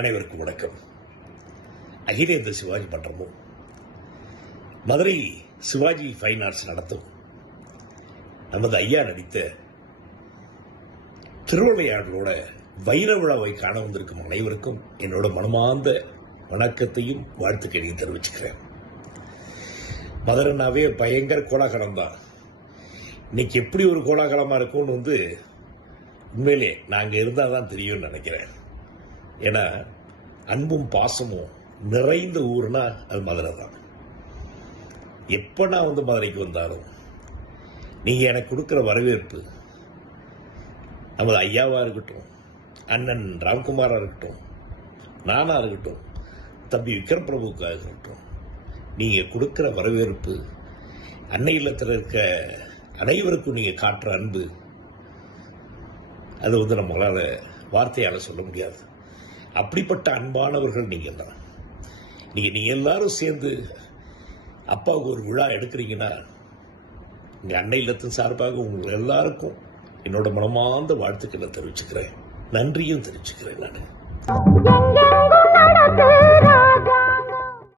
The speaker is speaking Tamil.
அனைவருக்கும் வணக்கம். அகில இந்திய சிவாஜி மன்றமும் மதுரை சிவாஜி ஃபைன் ஆர்ட்ஸ் நடத்தும் நமது ஐயா நடித்த திருவிளையாடலோட வைர விழாவை காண வந்திருக்கும் அனைவருக்கும் என்னோட மனமார்ந்த வணக்கத்தையும் வாழ்த்துக்களையும் தெரிவிச்சுக்கிறேன். மதுரைனாவே பயங்கர கோலாகலம் தான். இன்னைக்கு எப்படி ஒரு கோலாகலமா இருக்கும்னு வந்து உண்மையிலே நாங்கள் இருந்தால் தான் தெரியும்னு நினைக்கிறேன். ஏன்னா அன்பும் பாசமும் நிறைந்த ஊர்னா அது மதுரை தான். எப்போ நான் வந்து மதுரைக்கு வந்தாலும் நீங்கள் எனக்கு கொடுக்குற வரவேற்பு நமது ஐயாவாக இருக்கட்டும் அண்ணன் ராம்குமாராக இருக்கட்டும் நானா இருக்கட்டும் தம்பி விக்ரம் பிரபுக்காக இருக்கட்டும் நீங்கள் கொடுக்குற வரவேற்பு அன்னை இல்லத்தில் இருக்க அனைவருக்கும் நீங்கள் காட்டுற அன்பு அது வந்து நம்மளால் வார்த்தையால் சொல்ல முடியாது. அப்படிப்பட்ட அன்பானவர்கள் நீங்க தான் நீங்க நீங்க எல்லாரும் சேர்ந்து அப்பாவுக்கு ஒரு விழா எடுக்கிறீங்கன்னா எங்கள் அன்னை இல்லத்தின் சார்பாக உங்கள் எல்லாருக்கும் என்னோட மனமார்ந்த வாழ்த்துக்களை தெரிவிச்சுக்கிறேன். நன்றியும் தெரிவிச்சுக்கிறேன் நான்.